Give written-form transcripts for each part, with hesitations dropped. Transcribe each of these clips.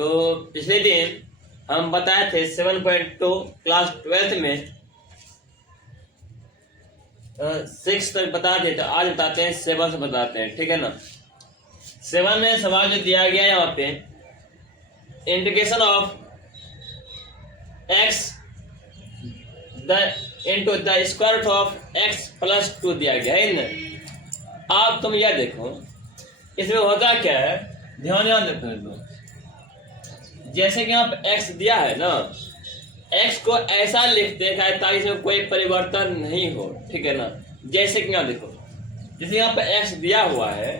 तो पिछले दिन हम बताए थे 7.2 क्लास 12th में 6 तक बता दिए, तो आज बताते हैं 7 से बताते हैं, ठीक है ना। 7 में सवाल जो दिया गया है यहाँ पे, integration of x into the square root of x plus 2 दिया गया है ना। आप तुम यह देखो इसमें होता क्या है, ध्यान देते दो। जैसे कि यहाँ पे x दिया है ना, x को ऐसा लिखते हैं ताकि इसमें कोई परिवर्तन नहीं हो, ठीक है ना। जैसे कि यहाँ देखो, जैसे यहाँ पे x दिया हुआ है,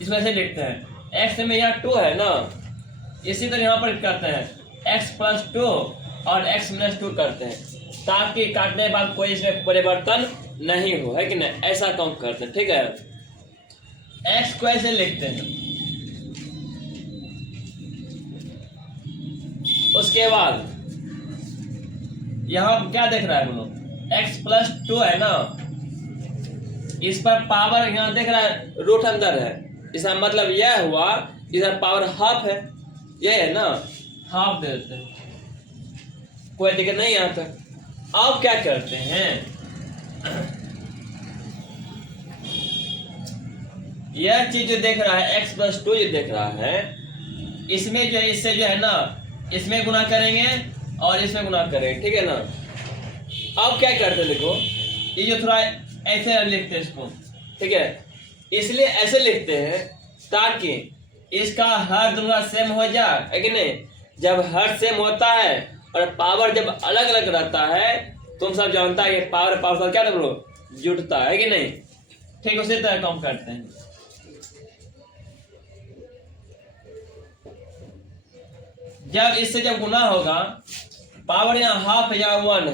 इसमें ऐसे लिखते हैं x में यहाँ 2 है ना, इसी तरह यहाँ पर करते हैं x प्लस 2 और x माइनस 2 करते हैं ताकि काटने के बाद कोई इसमें परिवर्तन नहीं हो, है कि नहीं। ऐसा काम करते हैं, ठीक है। x को ऐसे लिखते हैं, उसके बाद यहाँ क्या देख रहा है बोलो, x प्लस 2 है ना, इस पर पावर यहाँ देख रहा है रूट अंदर है, इसका मतलब यह हुआ इधर पावर हाफ है, यह है ना, हाफ दे देते हैं, कोई दिक्कत नहीं यहाँ तक। अब क्या करते हैं, यह चीज जो देख रहा है x प्लस 2 जो देख रहा है, इसमें जो है इससे जो है ना, इसमें गुना करेंगे और इसमें गुना करेंगे, ठीक है ना। अब क्या करते हैं देखो, ये जो थोड़ा ऐसे लिखते हैं इसको, ठीक है, इसलिए ऐसे लिखते हैं ताकि इसका हर दोनों सेम हो जाए, है कि नहीं। जब हर सेम होता है और पावर जब अलग अलग रहता है, तुम सब जानता है ये पावर पावर क्या बोलो, जुटता है कि नहीं। ठीक उसी तरह काम करते हैं। जब इससे जब गुना होगा, पावर यहाँ हाफ या 1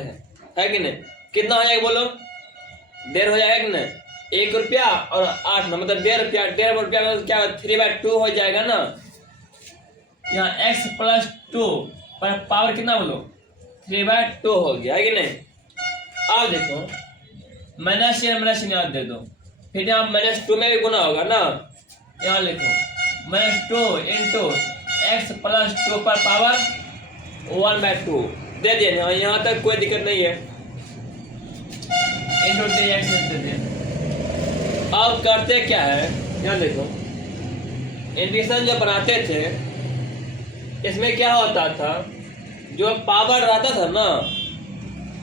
है कि नहीं, कितना हो जाएगा बोलो, 1.5 हो जाएगा कि नहीं। 1 रुपया और 8 ना, मतलब 1.5 रुपया, 1.5 रुपया मतलब क्या 3/2 हो जाएगा ना। यहाँ x प्लस 2 पर पावर कितना बोलो, 3/2 हो गया, है कि नहीं। अब देखो माइनस यहाँ दे दो, फिर यहाँ -2 में भी गुना होगा ना, यहाँ लिखो -2 इंटू x प्लस 2 पर पावर 1/2 दे दिए ना, यहाँ तक कोई दिक्कत नहीं है, इंटू dx दे दिए। अब करते क्या है, यहाँ देखो इंटीग्रेशन जो बनाते थे, इसमें क्या होता था, जो पावर रहता था ना,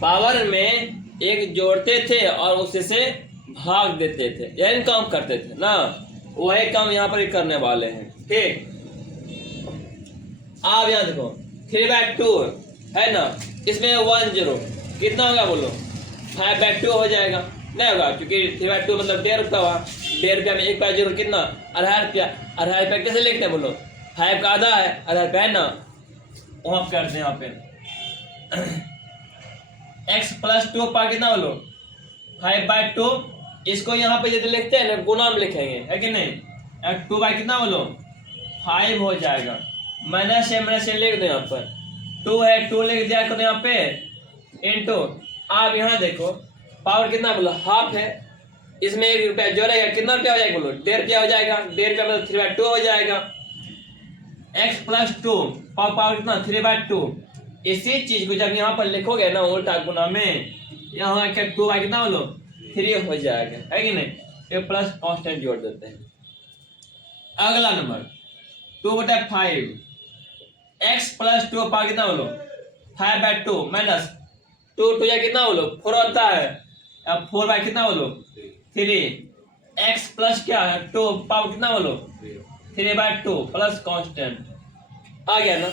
पावर में एक जोड़ते थे और उसी से भाग देते थे, यही काम करते थे ना, वही काम यहाँ पर करने वाले हैं, ठीक। आप यहाँ देखो 3/2 है ना, इसमें 10 कितना होगा बोलो, 5/2 हो जाएगा, नहीं होगा क्योंकि 3/2 मतलब 1.5 रुपया हुआ, 1.5 रुपया में 1/0 कितना, 2.5 रुपया। 2.5 रुपया कैसे लिखते हैं बोलो, 5 का आधा है, 2.5 रुपया है ना, वहाँ करते हैं यहाँ पे x प्लस 2 पर कितना बोलो 5/2, इसको यहाँ पे यदि लिखते हैं ना, गुना में लिखेंगे, है कि नहीं। 2 बाई कितना बोलो 5 हो जाएगा, माइनस से लिख दो, यहाँ पर 2 है, 2 लिख दिया करो यहाँ पे, इंटू। आप यहाँ देखो पावर कितना बोलो हाफ है, इसमें 1 रुपया जोड़ेगा, कितना रुपया हो जाएगा बोलो, 1.5 रुपया हो जाएगा, 1.5 रुपया मतलब 3/2 हो जाएगा। x प्लस 2 पावर कितना 3/2, इसी चीज को जब यहाँ पर लिखोगे ना उल्टा गुना में, यहाँ क्या 2 बाई कितना बोलो 3 हो जाएगा, है कि नहीं। एक प्लस कांस्टेंट जोड़ देते हैं। अगला नंबर 2/5, x प्लस 2 पावर कितना बोलो 5/2 माइनस 2 2 या कितना बोलो 4 होता है, अब 4 बाई कितना बोलो 3, x प्लस क्या है 2 पावर कितना बोलो 3/2 प्लस कांस्टेंट। आ गया ना,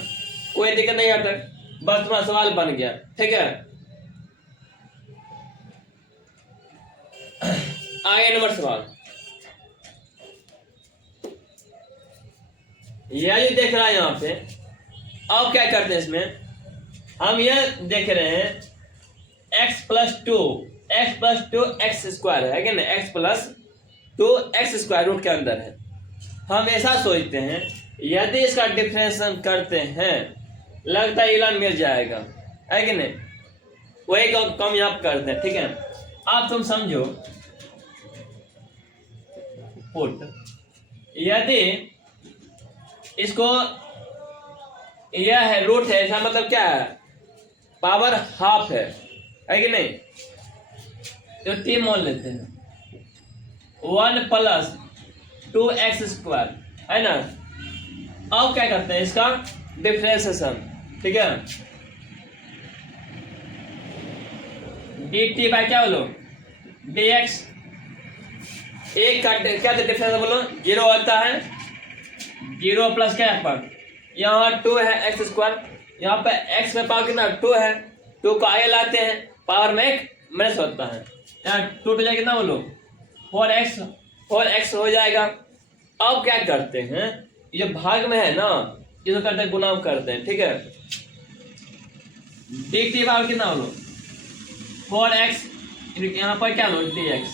कोई दिक्कत नहीं आता, बस तुम्हारा सवाल बन गया, ठीक है। आगे नंबर सवाल, यह जो देख रहा है यहाँ पे, अब क्या करते हैं इसमें, हम यह देख रहे हैं x प्लस 2 x स्क्वायर है कि नहीं, x plus 2 x square root के अंदर है। हम ऐसा सोचते हैं यदि इसका डिफरेंशिएशन करते हैं, लगता है इलान मिल जाएगा, है कि नहीं। वही कम यहाँ करते हैं, ठीक है। आप तुम समझो, पुट यदि इसको यह है रूट है, इसका मतलब क्या है, पावर हाफ है कि नहीं। तो 3 मान लेते हैं, 1 प्लस 2x² है ना। अब क्या करते हैं इसका डिफरेंशिएशन, ठीक है। dt बाय क्या बोलो dx, एक का क्या डिफरेंस बोलो 0 आता है, 0 प्लस क्या है पर यहाँ 2 है x², यहाँ पे x में पावर कितना 2 है, 2 को आगे लाते हैं पावर में 1 माइनस होता है, यहाँ 2 तो जाए कितना बोलो 4x हो जाएगा। अब क्या करते हैं, ये जो भाग में है ना इसको करते हैं गुना करते हैं, ठीक है। dt पावर कितना बोलो 4x, यहाँ पर क्या लो dx,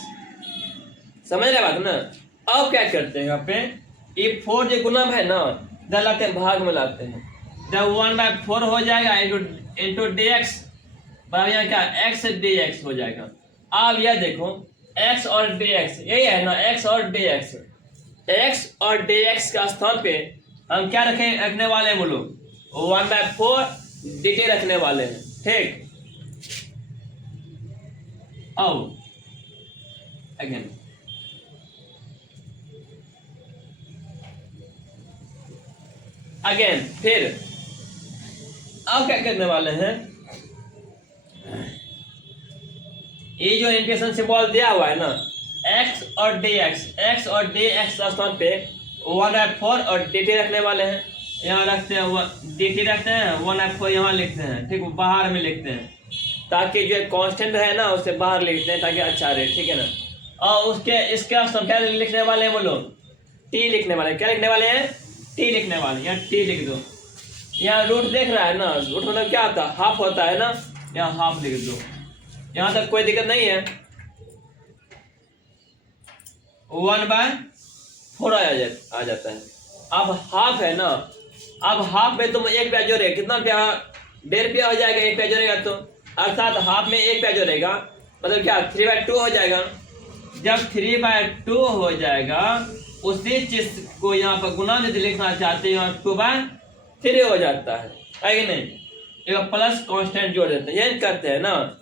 समझ रहे बात ना। अब क्या करते हैं यहाँ पे ये 4 जो गुना है ना इधर लाते हैं भाग में लाते हैं, जब 1/4 हो जाएगा इंटू dx बराबर यहाँ क्या x dx हो जाएगा। अब यह देखो x और dx यही है ना, x और dx का स्थान पे हम क्या रखने वाले हैं बोलो 1/4 dt रखने वाले हैं, ठीक। अब अगेन फिर अब क्या करने वाले हैं, ये जो इंटीग्रेशन सिंबल दिया हुआ है ना x और dx का स्थान पे 1/4 और dt रखने वाले हैं, यहाँ रखते हैं dt रखते हैं 1/4 यहाँ लिखते हैं, ठीक, बाहर में लिखते हैं ताकि जो कांस्टेंट है ना उससे बाहर लिखते हैं ताकि अच्छा रहे, ठीक है ना। और उसके इसके स्थान क्या लिखने वाले हैं बोलो t लिखने वाले हैं, क्या लिखने वाले हैं t लिखने वाले, यहाँ t लिख दो। यहाँ रूट देख रहा है ना, रूट मतलब क्या होता है हाफ होता है ना, यहाँ हाफ लिख दो, यहाँ तक कोई दिक्कत नहीं है। 1/4 आ जाता है। अब हाफ है ना, अब हाफ में तुम एक रुपया जोड़ेगा कितना रुपया 1.5 रुपया हो जाएगा, 1 रुपया जोड़ेगा तो अर्थात हाफ में 1 रुपया जोड़ेगा मतलब क्या 3/2 हो जाएगा। जब 3/2 हो जाएगा उसी चीज को यहाँ पर गुना यदि लिखना चाहते हैं 2/3 हो जाता है कि नहीं, एक प्लस कांस्टेंट जोड़ देते हैं, यही करते हैं ना।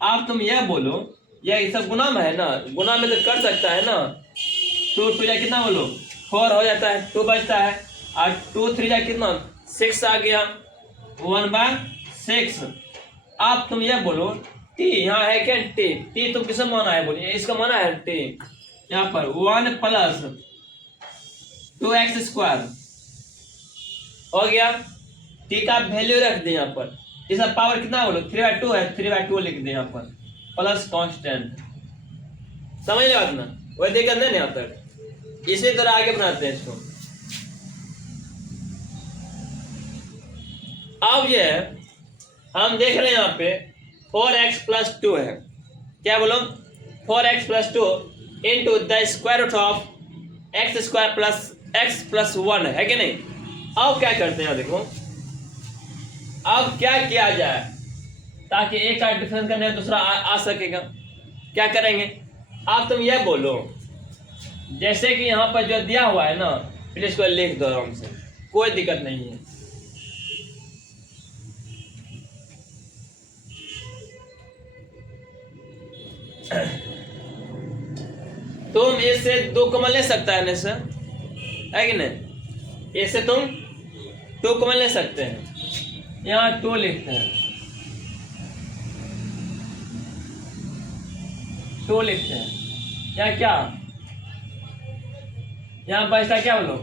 आप तुम यह बोलो यह सब गुना में है ना, गुना में तो कर सकता है ना, 2 या कितना बोलो 4 हो जाता है, 2 बचता है और 2 3 या कितना 6 आ गया 1/6। आप तुम यह बोलो t यहाँ है क्या t तुम किसे माना है बोलिए, इसका माना है t, यहाँ पर 1 प्लस 2x² हो गया, t का वैल्यू रख दे यहाँ पर, इसका पावर कितना बोलो 3/2 है, 3/2 लिख दे यहाँ पर प्लस कांस्टेंट, समझ ले बात ना, वही दिक्कत नहीं यहाँ तक। इसी तरह आगे बनाते हैं इसको। अब ये हम देख रहे हैं यहाँ पे 4x + 2 है, क्या बोलो 4x + 2 into the square root of x² plus x + 1 है कि नहीं। अब क्या करते हैं देखो, अब क्या किया जाए ताकि एक का डिफरेंस करने में दूसरा आ सकेगा, क्या करेंगे। आप तुम यह बोलो जैसे कि यहाँ पर जो दिया हुआ है ना प्लीज इसको लिख दो आराम से, कोई दिक्कत नहीं है। तुम इससे 2 कॉमन ले सकता है ना सर, है कि नहीं, इससे तुम 2 कॉमन ले सकते हैं, यहाँ 2 लिखते हैं, 2 लिखते हैं, यहाँ क्या यहाँ बचता क्या बोलो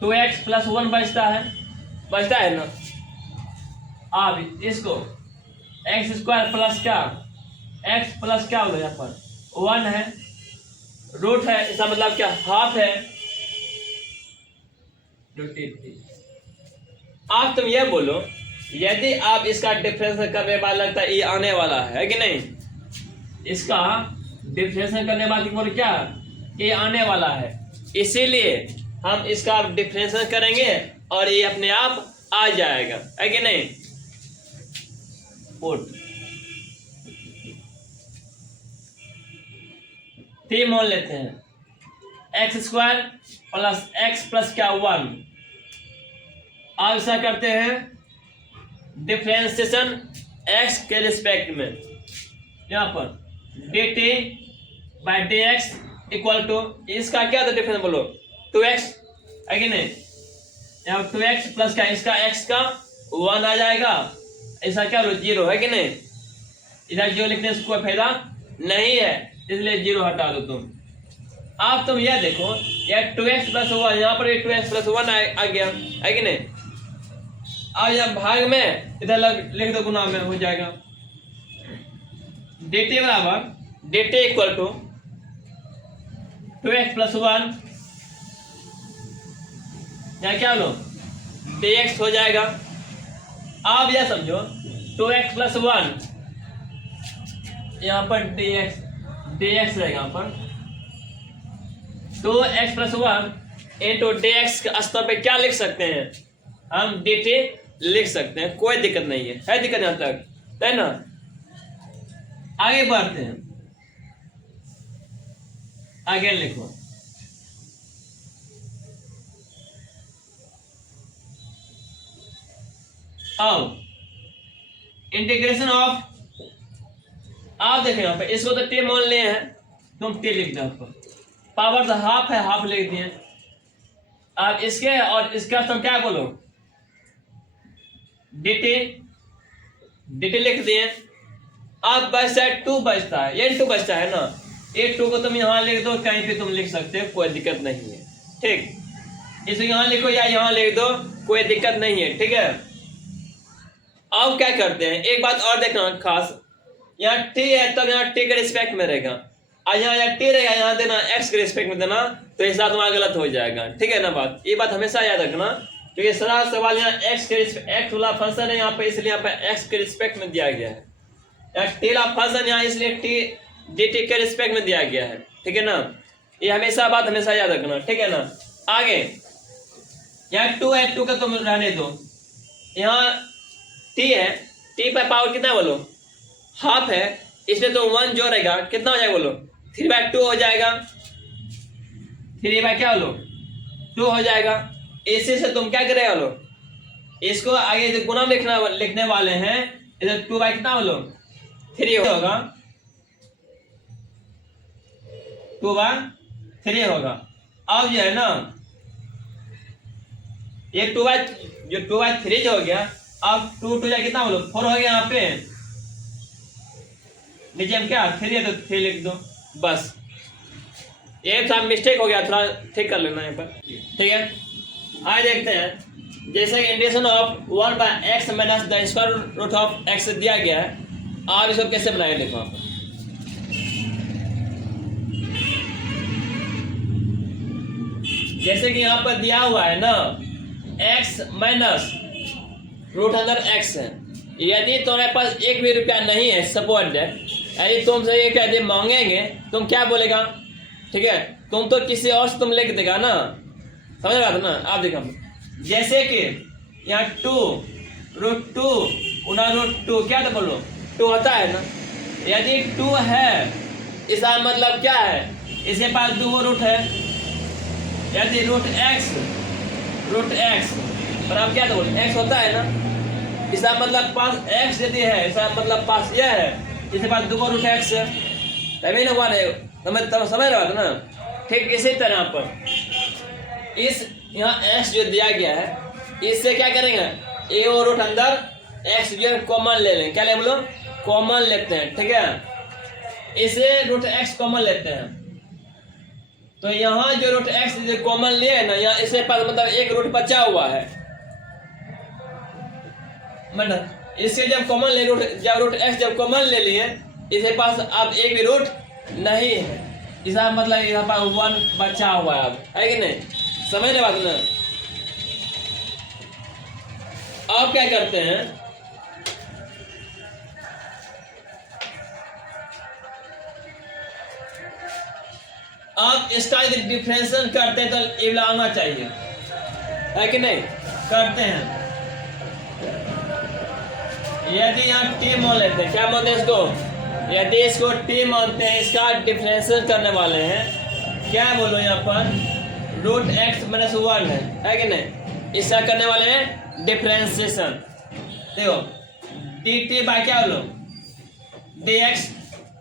2x + 1 बचता है ना। अब इसको x² प्लस क्या x प्लस क्या बोलो यहाँ पर 1 है, रूट है, इसका मतलब क्या हाफ है। आप तुम ये बोलो यदि आप इसका डिफरेंस करने बाद लगता है ये आने वाला है कि नहीं, इसका डिफरेंस करने बाद बोलो क्या ये आने वाला है, इसीलिए हम इसका डिफरेंस करेंगे और ये अपने आप आ जाएगा, है कि नहीं। पुट 3 मान लेते हैं x² प्लस x प्लस क्या 1। आप ऐसा करते हैं डिफ्रेंसिएशन x के रिस्पेक्ट में, यहाँ पर dt by D X equal to, इसका क्या था डिफरेंस बोलो, 2x है कि नहीं, यहाँ 2x प्लस का इसका x का 1 आ जाएगा, ऐसा क्या बोलो 0 है कि नहीं, इधर 0 लिखने से कोई फायदा नहीं है, इसलिए 0 हटा दो तुम। अब तुम यह देखो, यह 2x प्लस 1, यहाँ पर 2x प्लस 1 आ गया है कि नहीं, अब यहाँ भाग में इधर लिख दो, गुना में हो जाएगा dt बराबर dt equal to 2x plus 1, यहाँ क्या लो dx हो जाएगा। अब यह समझो 2x प्लस 1, यहाँ पर dx रहेगा, यहाँ पर 2x प्लस 1 इंटू dx के स्तर पे क्या लिख सकते हैं हम, dt लिख सकते हैं, कोई दिक्कत नहीं है दिक्कत यहाँ तक है ना। आगे बढ़ते हैं, आगे लिखो, अब इंटीग्रेशन ऑफ, आप देखो यहाँ पे इसको तो टी मान लिए हैं, तुम टी लिख दो, पावर तो हाफ है, हाफ लिख दिए। अब इसके और इसका तुम क्या बोलो, dt लिख दिए। अब बचता है 2 बचता है, ये 2 बचता है ना, ये 2 को तुम यहाँ लिख दो, कहीं पे तुम लिख सकते हो, कोई दिक्कत नहीं है, ठीक। इसको यहाँ लिखो या यहाँ लिख दो, कोई दिक्कत नहीं है, ठीक है। अब क्या करते हैं, एक बात और देखना खास, यहाँ t है तब यहाँ t के रिस्पेक्ट में रहेगा, और यहाँ t रहेगा, यहाँ देना x के रिस्पेक्ट में देना, तो इस बात तुम्हारा गलत हो जाएगा, ठीक है ना बात, ये बात हमेशा याद रखना, क्योंकि सारा सवाल यहाँ x के x वाला फंक्शन है यहाँ पे, इसलिए यहाँ पे x के रिस्पेक्ट में दिया गया है, यहाँ t वाला फंक्शन यहाँ इसलिए t dt के रिस्पेक्ट में दिया गया है, ठीक है ना, ये हमेशा बात हमेशा याद रखना, ठीक है ना। आगे यहाँ 2 है, 2 का तुम रहने दो, यहाँ t है, t पर पावर कितना बोलो, हाफ है, इसमें तो 1 जोड़ेगा, कितना हो जाएगा बोलो, 3/2 हो जाएगा, 3 बाय क्या बोलो 2 हो जाएगा। इसी से तुम क्या करेगा बोलो, इसको आगे गुना लिखने वाले हैं, इधर 2 बाय कितना बोलो 3 होगा, 2/3 होगा। अब जो है ना, ये 2/3 जो हो गया, अब 2 जाए कितना बोलो 4 हो गया, यहाँ पे नीचे में क्या 3 है तो 3 लिख दो, बस ये था मिस्टेक हो गया, थोड़ा ठीक कर लेना यहाँ पर, ठीक है। आगे देखते हैं, जैसे integration of 1/x minus the square root of x दिया गया है, आप इसको कैसे बनाएंगे देखो आप, जैसे कि यहाँ पर दिया हुआ है ना x माइनस रूट अंदर x है, यदि तुम्हारे पास 1 भी रुपया नहीं है, सपोज दैट, यदि तुमसे ये कहते मांगेंगे, तुम क्या बोलेगा, ठीक है, तुम तो किसी और से तुम लिख देगा ना, समझ रहा था ना। आप देखो, जैसे कि यहाँ 2√2 √2 क्या था बोलो 2 होता है ना, यदि 2 है इसका मतलब क्या है, इसके पास 2 रूट है, यदि √x पर आप क्या था बोलो x होता है ना, इसका मतलब पास x यदि है, इसका मतलब पास यह है, इसके पास 2 √x है, तभी ना हुआ नहीं, समझ रहा था ना। ठीक इसी तरह पर इस यहाँ x जो दिया गया है, इससे क्या करेंगे, a और रूट अंदर x जो कॉमन ले लेंगे, क्या ले बोलो कॉमन लेते हैं, ठीक है, इसे √x कॉमन लेते हैं, तो यहाँ जो √x कॉमन लिए ना, यहाँ इसके पास मतलब 1 रूट बचा हुआ है, मतलब इसके जब कॉमन ले √x जब कॉमन ले लिए, इसके पास अब 1 भी रूट नहीं है, इसका मतलब यहाँ पर 1 बचा हुआ है, अब है कि नहीं, समझ रहे बात ना। अब क्या करते हैं, आप इसका यदि डिफरेंशिएशन करते हैं तो ये आना चाहिए, है कि नहीं, करते हैं। यदि यहाँ t मान लेते हैं, क्या मानते हैं इसको, यदि इसको t मानते हैं, इसका डिफरेंशिएशन करने वाले हैं, क्या बोलो यहाँ पर √x - 1 है कि नहीं, इसका करने वाले हैं डिफरेंशिएशन। देखो dt बाय क्या बोलो dx,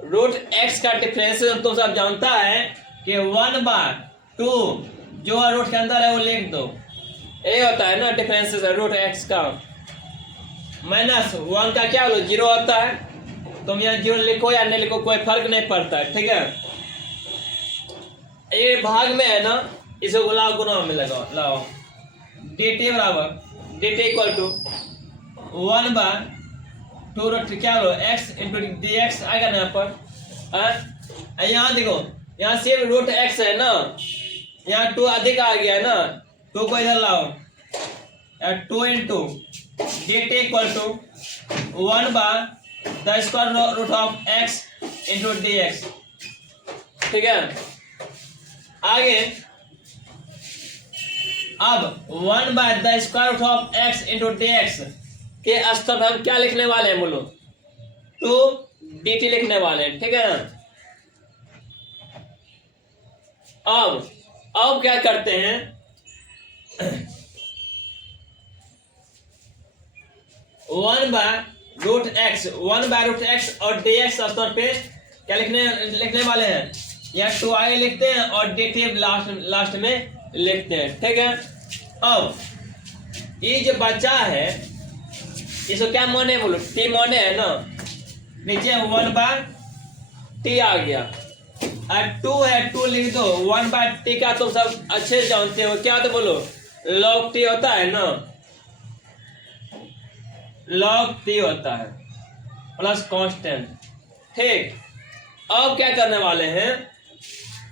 रूट x का डिफरेंशिएशन तुम सब जानता है कि 1/2 जो रूट के अंदर है वो लिख दो, ये होता है ना डिफरेंशिएशन रूट x का। माइनस 1 का क्या बोलो 0 होता है, तुम यहाँ 0 लिखो या नहीं लिखो कोई फर्क नहीं पड़ता है, ठीक है। ये भाग में है ना, इसे गुलाब गुना में लगाओ, लाओ dt बराबर dt इक्वल टू 1/2 रूट क्या बोलो x इंटू dx आएगा ना यहाँ पर। यहाँ देखो यहाँ सिर्फ रूट x है ना, यहाँ 2 अधिक आ गया है ना, 2 को इधर लाओ, 2 into dt equal to 1/√2 root of x into dx, ठीक है। आगे अब 1/√2 root of x into dx के स्थान हम क्या लिखने वाले हैं बोलो, तो dt लिखने वाले हैं, ठीक है ना। अब क्या करते हैं, 1/√x और dx स्थान पे क्या लिखने वाले हैं, या 2 आगे लिखते हैं और dt लास्ट में लिखते हैं, ठीक है। अब ये जो बचा है इसको क्या माने बोलो, t माने है ना, नीचे 1/t आ गया और 2 है, 2 लिख दो। 1/t का तुम सब अच्छे जानते हो क्या, तो बोलो log t होता है ना, log t होता है प्लस कांस्टेंट, ठीक। अब क्या करने वाले हैं,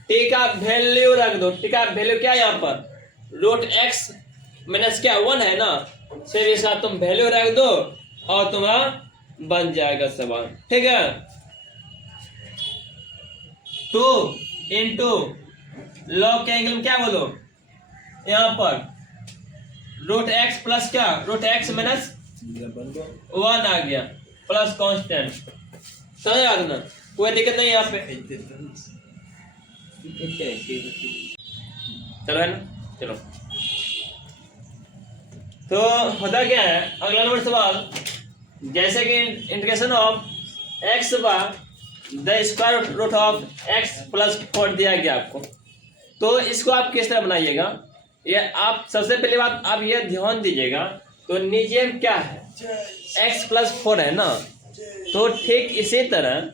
t का वैल्यू रख दो, t का वैल्यू क्या है यहाँ पर रूट x माइनस क्या 1 है ना, सिर्फ इसका तुम वैल्यू रख दो और तुम्हारा बन जाएगा सवाल, ठीक है। 2 इंटू लॉग के एंगल में क्या बोलो यहाँ पर रूट x प्लस क्या रूट x माइनस 1 आ गया प्लस कांस्टेंट, समझ आ ना, कोई दिक्कत नहीं यहाँ पे, चलो है ना। चलो तो होता क्या है, अगला नंबर सवाल, जैसे कि integration of x/√2 of x plus 4 दिया गया आपको, तो इसको आप किस तरह बनाइएगा, ये आप सबसे पहली बात आप ये ध्यान दीजिएगा, तो नीचे में क्या है x प्लस 4 है ना, तो ठीक इसी तरह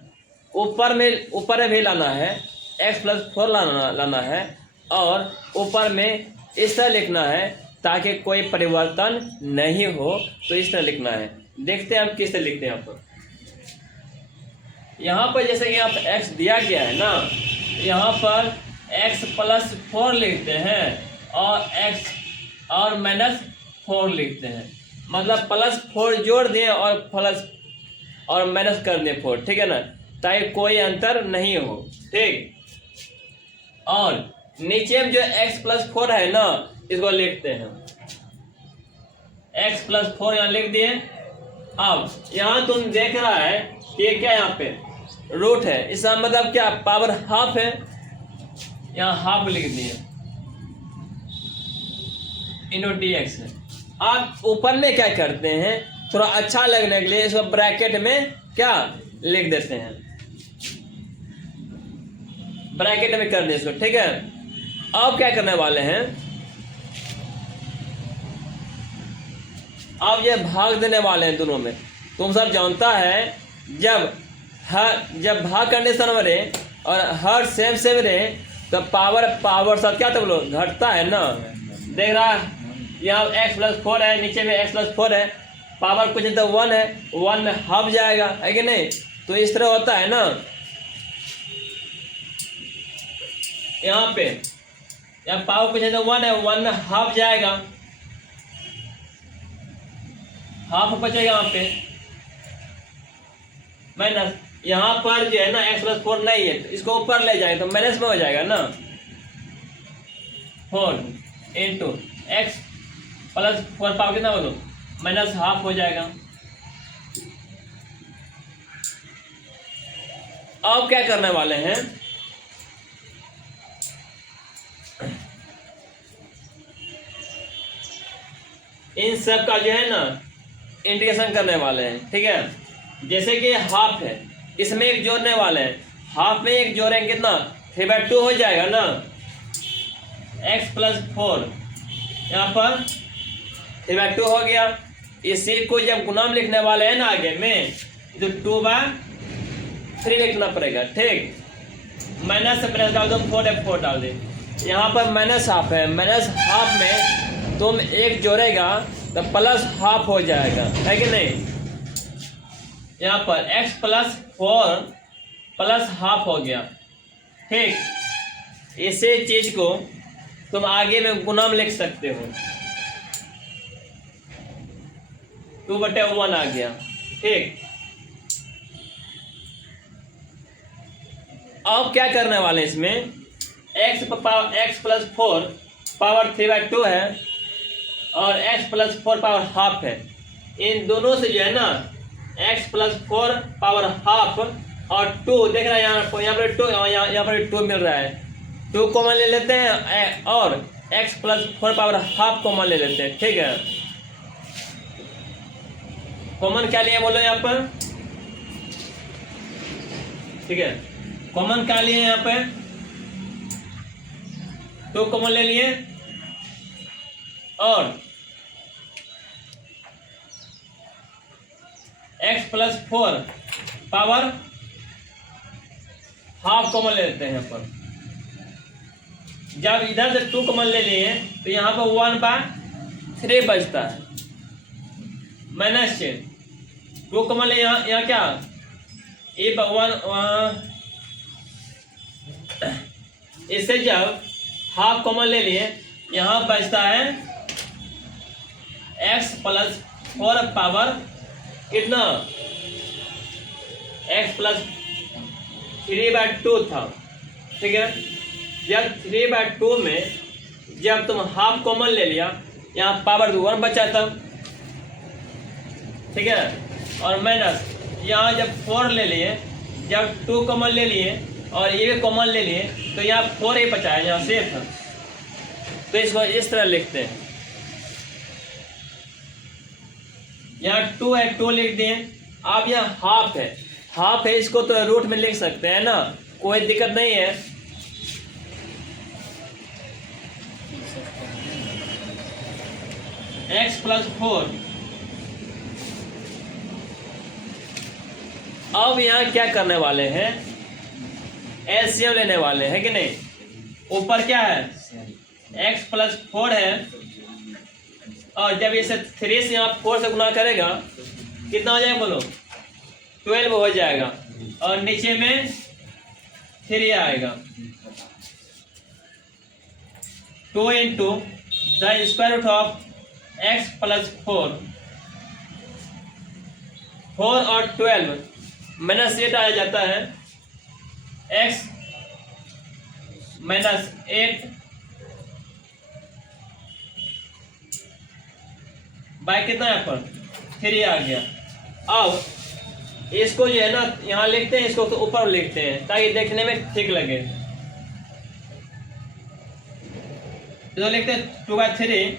ऊपर में भी लाना है, x प्लस 4 लाना है और ऊपर में इस तरह लिखना है ताकि कोई परिवर्तन नहीं हो, तो इस तरह लिखना है। देखते हैं हम किस तरह लिखते हैं। यहाँ पर जैसे कि यहाँ पर x दिया गया है ना, यहाँ पर x प्लस 4 लिखते हैं और x और माइनस 4 लिखते हैं, मतलब प्लस 4 जोड़ दें और प्लस और माइनस कर दें 4, ठीक है ना, ताकि कोई अंतर नहीं हो, ठीक। और नीचे में जो x प्लस 4 है ना, इसको लिखते हैं x प्लस 4 यहाँ लिख दिए। अब यहाँ तुम देख रहा है कि ये क्या यहाँ पे रूट है, इसका मतलब क्या पावर हाफ है, यहाँ हाफ लिख दिए इनटू dx है। आप ऊपर में क्या करते हैं, थोड़ा अच्छा लगने के लिए इसको ब्रैकेट में क्या लिख देते हैं, ब्रैकेट में कर दे इसको, ठीक है। अब क्या करने वाले हैं, अब ये भाग देने वाले हैं दोनों में। तुम सब जानता है जब भाग कंडीशन में रहे और हर सेम रहे तो पावर साथ क्या तो बोलो घटता है ना, देख रहा यहाँ x प्लस 4 है, नीचे में x प्लस 4 है, पावर कुछ तो 1 है, 1 में हाफ जाएगा, है कि नहीं, तो इस तरह होता है ना। यहाँ पे यहाँ पावर कुछ तो 1 है, 1 में हाफ जाएगा, हाफ बचेगा यहाँ पे माइनस, यहाँ पर जो है ना x प्लस 4 नहीं है, तो इसको ऊपर ले जाएगा तो माइनस में हो जाएगा ना, 4 इंटू एक्स प्लस 4 पावर कितना बोलो माइनस हाफ हो जाएगा। अब क्या करने वाले हैं, इन सब का जो है ना इंटीग्रेशन करने वाले हैं, ठीक है। जैसे कि हाफ है, इसमें एक जोड़ने वाले हैं, हाफ में एक जोड़ेंगे कितना 3/2 हो जाएगा ना, x + 4 यहाँ पर 3/2 हो गया। इसी को जब गुणाम लिखने वाले हैं ना आगे में, तो 2/3 लिखना पड़ेगा, ठीक। माइनस से प्लस डाल दो, 4/4 डाल दे। यहाँ पर माइनस हाफ है, माइनस हाफ में तुम एक जोड़ेगा तो प्लस हाफ हो जाएगा, है कि नहीं। यहाँ पर x + 4 प्लस हाफ हो गया, ठीक। इसी चीज को तुम आगे में गुणाम लिख सकते हो, 2/1 आ गया, ठीक। अब क्या करने वाले हैं इसमें, x + 4 पावर 3/2 है और x + 4 पावर हाफ है। इन दोनों से जो है ना x + 4 पावर हाफ और 2 देख रहा है यहाँ पर 2, यहाँ पर 2 मिल रहा है, 2 कॉमन ले लेते हैं और x + 4 पावर हाफ कॉमन ले लेते हैं, ठीक है। कॉमन क्या लिए बोलो यहाँ पर, ठीक है। कॉमन क्या लिए यहाँ पे, 2 कॉमन ले लिए और x + 4 पावर हाफ कॉमन ले लेते हैं यहाँ पर। जब इधर से 2 कॉमन ले लिए तो यहाँ पर 1/3 बचता है, माइनस से 2 कॉमन ले, यहाँ क्या इससे जब हाफ कॉमन ले लिए यहाँ बचता है x + 4 पावर कितना, x + 3/2 था, ठीक है। जब 3/2 में जब तुम हाफ कॉमन ले लिया, यहाँ पावर 1 बचा था, ठीक है। और माइनस यहाँ जब 4 ले लिए, जब 2 कॉमन ले लिए और ये भी कॉमन ले लिए तो यहाँ 4 ही बचा है, यहाँ सेफ है। तो इसको इस तरह लिखते हैं, यहाँ 2 है, 2 लिख दिए। अब यहाँ हाफ है, इसको तो रूट में लिख सकते हैं ना, कोई दिक्कत नहीं है। x + 4, अब यहाँ क्या करने वाले हैं, एलसीएम लेने वाले हैं कि नहीं। ऊपर क्या है, x + 4 है और जब इसे 3 से यहाँ 4 से गुना करेगा कितना हो जाएगा बोलो, 12 हो जाएगा और नीचे में 3 आएगा। 2 × the square root of x + 4, 4 और 12 -8 आ जाता है, x - 8 बाय कितना यहाँ पर 3 आ गया। अब इसको जो है ना यहाँ लिखते हैं, इसको तो ऊपर लिखते हैं ताकि देखने में ठीक लगे। तो लिखते हैं 2/3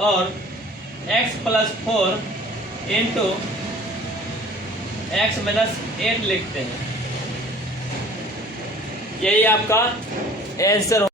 और x + 4 × x - 8 लिखते हैं। यही आपका आंसर